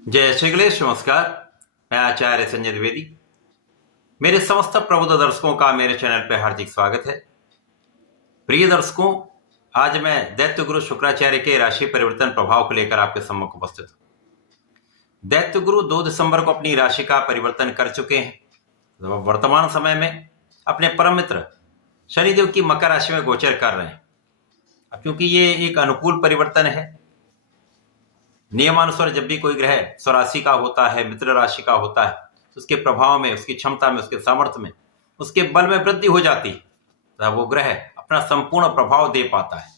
जय श्री गणेश। नमस्कार, मैं आचार्य संजय द्विवेदी। मेरे समस्त प्रबुद्ध दर्शकों का मेरे चैनल पर हार्दिक स्वागत है। प्रिय दर्शकों, आज मैं दैत्य गुरु शुक्राचार्य के राशि परिवर्तन प्रभाव को लेकर आपके सम्मुख उपस्थित हूं। दैत्य गुरु 2 दिसंबर को अपनी राशि का परिवर्तन कर चुके हैं। तो वर्तमान समय में अपने परम मित्र शनिदेव की मकर राशि में गोचर कर रहे हैं। अब क्योंकि ये एक अनुकूल परिवर्तन है, नियमानुसार जब भी कोई ग्रह स्वराशि का होता है, मित्र राशि का होता है, तो उसके प्रभाव में, उसकी क्षमता में, उसके सामर्थ्य में, उसके बल में वृद्धि हो जाती है, तो वो ग्रह अपना संपूर्ण प्रभाव दे पाता है।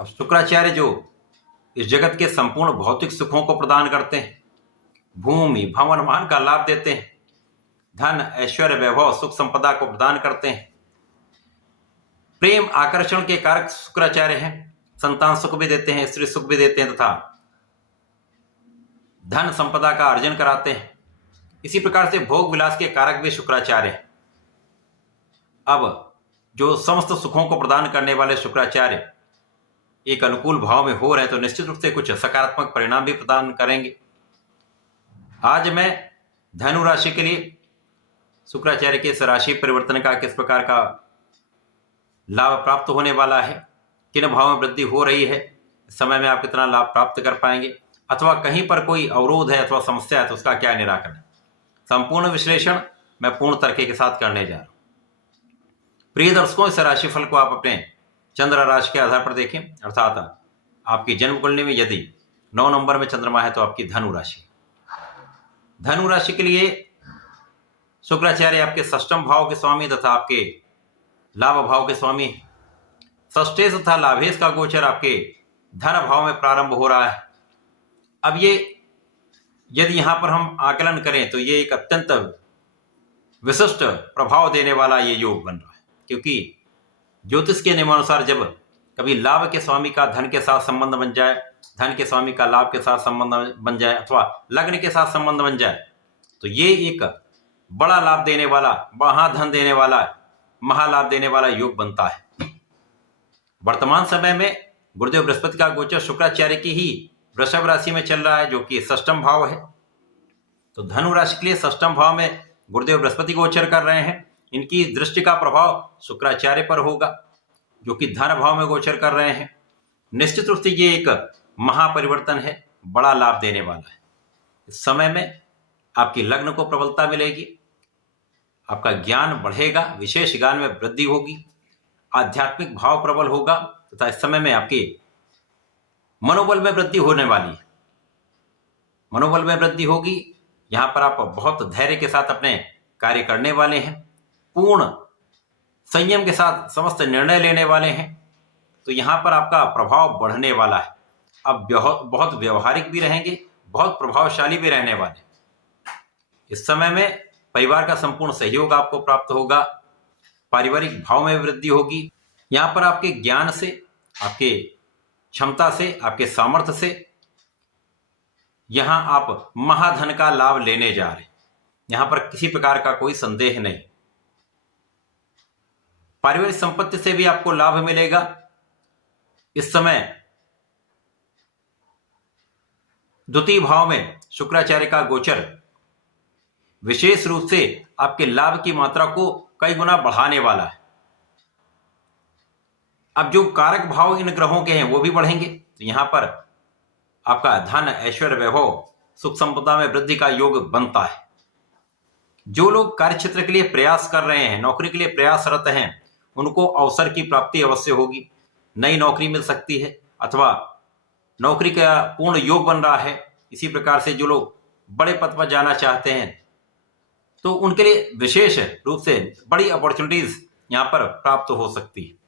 अब शुक्राचार्य जो इस जगत के संपूर्ण भौतिक सुखों को प्रदान करते हैं, भूमि भवन मान का लाभ देते हैं, धन ऐश्वर्य वैभव सुख संपदा को प्रदान करते हैं, प्रेम आकर्षण के कारक शुक्राचार्य हैं, संतान सुख भी देते हैं, स्त्री सुख भी देते हैं तथा धन संपदा का अर्जन कराते हैं। इसी प्रकार से भोग विलास के कारक भी शुक्राचार्य हैं। अब जो समस्त सुखों को प्रदान करने वाले शुक्राचार्य एक अनुकूल भाव में हो रहे हैं, तो निश्चित रूप से कुछ सकारात्मक परिणाम भी प्रदान करेंगे। आज मैं धनु राशि के लिए शुक्राचार्य के इस राशि परिवर्तन का किस प्रकार का लाभ प्राप्त होने वाला है, किन भाव में वृद्धि हो रही है, इस समय में आप कितना लाभ प्राप्त कर पाएंगे, अथवा कहीं पर कोई अवरोध है अथवा समस्या है तो उसका क्या निराकरण है, संपूर्ण विश्लेषण मैं पूर्ण तर्क के साथ करने जा रहा हूं। प्रिय दर्शकों, इस राशिफल को आप अपने चंद्र राशि के आधार पर देखें, अर्थात आपकी जन्म कुंडली में यदि 9 नंबर में चंद्रमा है तो आपकी धनु राशि। धनु राशि के लिए शुक्राचार्य आपके षष्ठम भाव के स्वामी तथा आपके लाभ भाव के स्वामी हैं। षष्ठेश तथा लाभेश का गोचर आपके धन भाव में प्रारंभ हो रहा है। अब ये यदि यहां पर हम आकलन करें तो ये एक अत्यंत विशिष्ट प्रभाव देने वाला ये योग बन रहा है, क्योंकि ज्योतिष के नियमानुसार जब कभी लाभ के स्वामी का धन के साथ संबंध बन जाए, धन के स्वामी का लाभ के साथ संबंध बन जाए अथवा लग्न के साथ संबंध बन जाए, तो ये एक बड़ा लाभ देने वाला, महाधन देने वाला, महालाभ देने वाला योग बनता है। वर्तमान समय में गुरुदेव बृहस्पति का गोचर शुक्राचार्य की ही वृषभ राशि में चल रहा है, जो कि षष्ठम भाव है। तो धनु राशि के लिए षष्ठम भाव में गुरुदेव बृहस्पति गोचर कर रहे हैं। इनकी दृष्टि का प्रभाव शुक्राचार्य पर होगा, जो कि धन भाव में गोचर कर रहे हैं। निश्चित रूप से ये एक महापरिवर्तन है, बड़ा लाभ देने वाला है। इस समय में आपकी लग्न को प्रबलता मिलेगी, आपका ज्ञान बढ़ेगा, विशेष ज्ञान में वृद्धि होगी, आध्यात्मिक भाव प्रबल होगा तथा इस समय में आपके मनोबल में वृद्धि होने वाली है। मनोबल में वृद्धि होगी। यहां पर आप बहुत धैर्य के साथ अपने कार्य करने वाले हैं, पूर्ण संयम के साथ समस्त निर्णय लेने वाले हैं। तो यहां पर आपका प्रभाव बढ़ने वाला है। अब बहुत व्यवहारिक भी रहेंगे, बहुत प्रभावशाली भी रहने वाले। इस समय में परिवार का संपूर्ण सहयोग आपको प्राप्त होगा, पारिवारिक भाव में वृद्धि होगी। यहां पर आपके ज्ञान से, आपके क्षमता से, आपके सामर्थ्य से यहां आप महाधन का लाभ लेने जा रहे हैं। यहां पर किसी प्रकार का कोई संदेह नहीं। पारिवारिक संपत्ति से भी आपको लाभ मिलेगा। इस समय द्वितीय भाव में शुक्राचार्य का गोचर विशेष रूप से आपके लाभ की मात्रा को कई गुना बढ़ाने वाला है। अब जो कारक भाव इन ग्रहों के हैं वो भी बढ़ेंगे, तो यहां पर आपका धन ऐश्वर्य वैभव सुख संपदा में वृद्धि का योग बनता है। जो लोग कार्य क्षेत्र के लिए प्रयास कर रहे हैं, नौकरी के लिए प्रयासरत हैं, उनको अवसर की प्राप्ति अवश्य होगी। नई नौकरी मिल सकती है अथवा नौकरी का पूर्ण योग बन रहा है। इसी प्रकार से जो लोग बड़े पद पर जाना चाहते हैं तो उनके लिए विशेष रूप से बड़ी अपॉर्चुनिटीज यहां पर प्राप्त हो सकती है।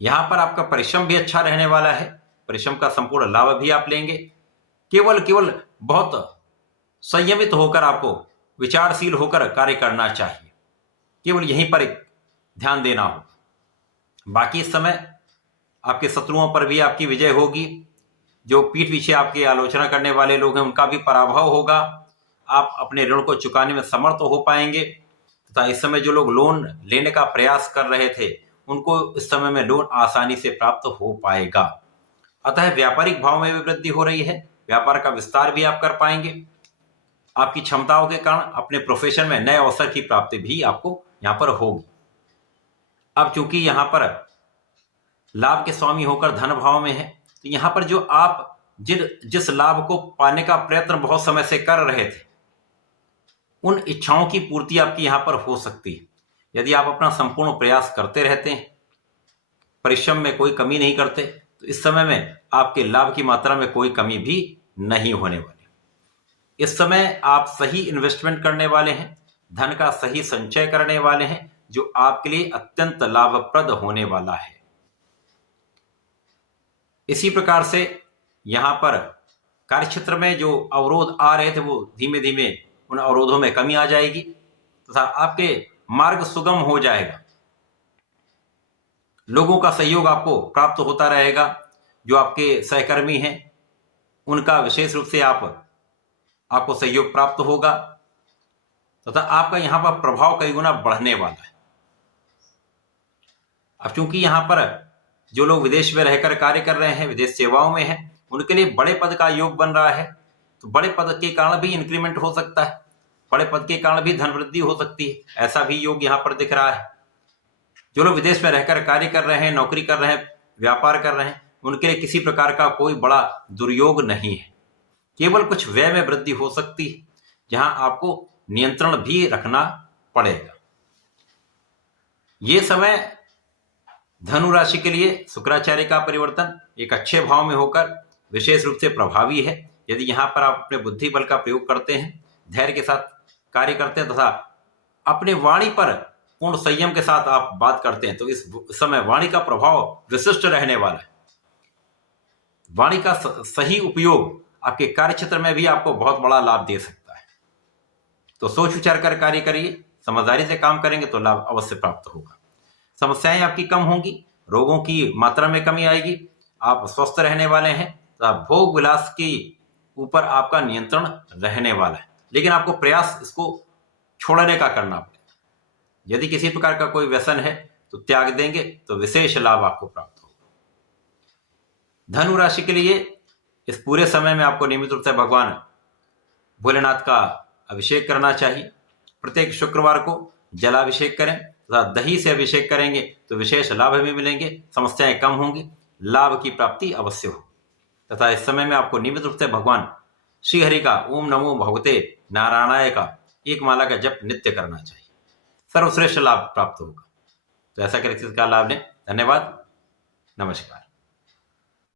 यहां पर आपका परिश्रम भी अच्छा रहने वाला है, परिश्रम का संपूर्ण लाभ भी आप लेंगे। केवल बहुत संयमित होकर, आपको विचारशील होकर कार्य करना चाहिए। केवल यहीं पर एक ध्यान देना होगा। बाकी इस समय आपके शत्रुओं पर भी आपकी विजय होगी। जो पीठ पीछे आपकी आलोचना करने वाले लोग हैं उनका भी पराभव होगा। आप अपने ऋण को चुकाने में समर्थ हो पाएंगे तथा इस समय जो लोग लोन लेने का प्रयास कर रहे थे उनको इस समय में लोन आसानी से प्राप्त हो पाएगा। अतः व्यापारिक भाव में भी वृद्धि हो रही है। व्यापार का विस्तार भी आप कर पाएंगे। आपकी क्षमताओं के कारण अपने प्रोफेशन में नए अवसर की प्राप्ति भी आपको यहाँ पर होगी। अब चूंकि यहाँ पर लाभ के स्वामी होकर धन भाव में है, तो यहाँ पर जो आप जिस लाभ को पाने का प्रयत्न बहुत समय से कर रहे थे, उन इच्छाओं की पूर्ति आपकी यहाँ पर हो सकती है। यदि आप अपना संपूर्ण प्रयास करते रहते हैं, परिश्रम में कोई कमी नहीं करते, तो इस समय में आपके लाभ की मात्रा में कोई कमी भी नहीं होने वाली। इस समय आप सही इन्वेस्टमेंट करने वाले हैं, धन का सही संचय करने वाले हैं, जो आपके लिए अत्यंत लाभप्रद होने वाला है। इसी प्रकार से यहाँ पर कार्यक्षेत्र में जो अवरोध आ रहे थे, वो धीमे धीमे उन अवरोधों में कमी आ जाएगी तथा आपके मार्ग सुगम हो जाएगा। लोगों का सहयोग आपको प्राप्त होता रहेगा। जो आपके सहकर्मी हैं, उनका विशेष रूप से आपको सहयोग प्राप्त होगा तथा आपका यहाँ पर प्रभाव कई गुना बढ़ने वाला है। अब चूंकि यहाँ पर जो लोग विदेश में रहकर कार्य कर रहे हैं, विदेश सेवाओं में हैं, उनके लिए बड़े पद का योग बन रहा है, तो बड़े पद के कारण भी इंक्रीमेंट हो सकता है, बड़े पद के कारण भी धन वृद्धि हो सकती है, ऐसा भी योग यहाँ पर दिख रहा है। जो लोग विदेश में रहकर कार्य कर रहे हैं, नौकरी कर रहे हैं, व्यापार कर रहे हैं, उनके लिए किसी प्रकार का कोई बड़ा दुर्योग नहीं है। केवल कुछ व्यय में वृद्धि हो सकती है, जहां आपको नियंत्रण भी रखना पड़ेगा। ये समय धनु राशि के लिए शुक्राचार्य का परिवर्तन एक अच्छे भाव में होकर विशेष रूप से प्रभावी है। यदि यहाँ पर आप अपने बुद्धि बल का प्रयोग करते हैं, धैर्य के साथ कार्य करते हैं तथा अपने वाणी पर पूर्ण संयम के साथ आप बात करते हैं, तो इस समय वाणी का प्रभाव विशिष्ट रहने वाला है। वाणी का सही उपयोग आपके कार्य क्षेत्र में भी आपको बहुत बड़ा लाभ दे सकता है। तो सोच विचार कर कार्य करिए, समझदारी से काम करेंगे तो लाभ अवश्य प्राप्त होगा। समस्याएं आपकी कम होंगी, रोगों की मात्रा में कमी आएगी, आप स्वस्थ रहने वाले हैं तथा भोग विलास के ऊपर आपका नियंत्रण रहने वाला है। लेकिन आपको प्रयास इसको छोड़ने का करना पड़ेगा। यदि किसी प्रकार का कोई व्यसन है तो त्याग देंगे तो विशेष लाभ आपको प्राप्त होगा। धनु राशि के लिए इस पूरे समय में आपको नियमित रूप से भगवान भोलेनाथ का अभिषेक करना चाहिए। प्रत्येक शुक्रवार को जलाभिषेक करें तथा दही से अभिषेक करेंगे तो विशेष लाभ भी मिलेंगे, समस्याएं कम होंगी, लाभ की प्राप्ति अवश्य हो। तथा इस समय में आपको नियमित रूप से भगवान श्री हरि का ओम नमो भगवते नारायणाय का एक माला का जप नित्य करना चाहिए, सर्वश्रेष्ठ लाभ प्राप्त होगा। तो ऐसा करके इसका लाभ लें। धन्यवाद, नमस्कार।